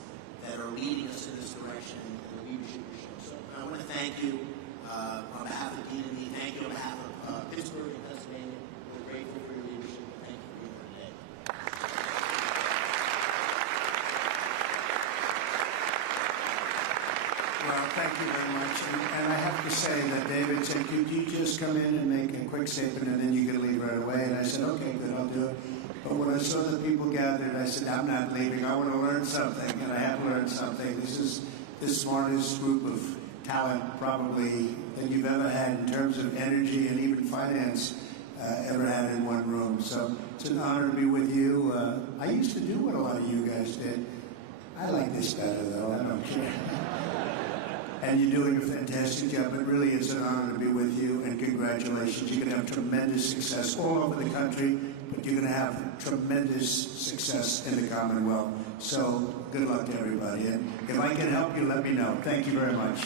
that are leading us in this direction and the leadership you show. So I want to thank you on behalf of Dean and me. Thank you on behalf of Pittsburgh and Pennsylvania. We're grateful for your leadership. Thank you for being here today. Well, thank you very much. And I have to say that David said, could you just come in and make a quick statement and then you can leave right away? And I said, okay, good, I'll do it. But when I saw the people gathered, I said, I'm not leaving. I want to learn something, and I have learned something. This is the smartest group of talent probably that you've ever had in terms of energy and even finance ever had in one room. So it's an honor to be with you. I used to do what a lot of you guys did. I like this better, though. I don't care. And you're doing a fantastic job. It really is an honor to be with you, and congratulations. You're going to have tremendous success all over the country, but you're going to have tremendous success in the Commonwealth. So good luck to everybody. And if I can help you, let me know. Thank you very much.